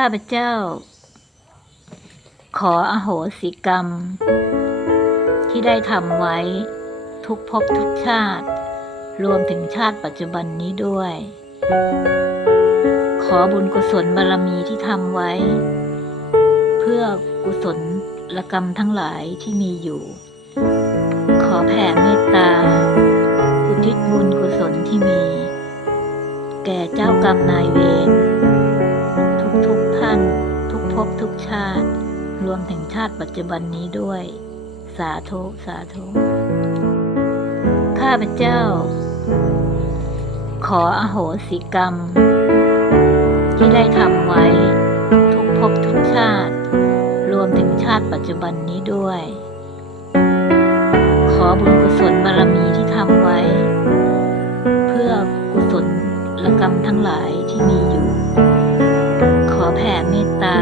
ข้าพเจ้า ขออโหสิกรรม ที่ได้ทำไว้ทุกภพทุกชาติ รวมถึงชาติปัจจุบันนี้ด้วย ขอบุญกุศลบารมีที่ทำไว้ เพื่อกุศลละกรรมทั้งหลายที่มีอยู่ ขอแผ่เมตตา อุทิศบุญกุศลที่มี แก่เจ้ากรรมนายเวร ภพทุกชาติ รวมถึงชาติปัจจุบันนี้ด้วย สาธุ สาธุ ข้าพเจ้า ขออโหสิกรรม ที่ได้ทำไว้ ทุกภพทุกชาติ รวมถึงชาติปัจจุบันนี้ด้วย ขอบุญกุศลบารมีที่ทำไว้ เพื่อกุศลละกรรมทั้งหลายที่มีอยู่ ขอแผ่เมตตา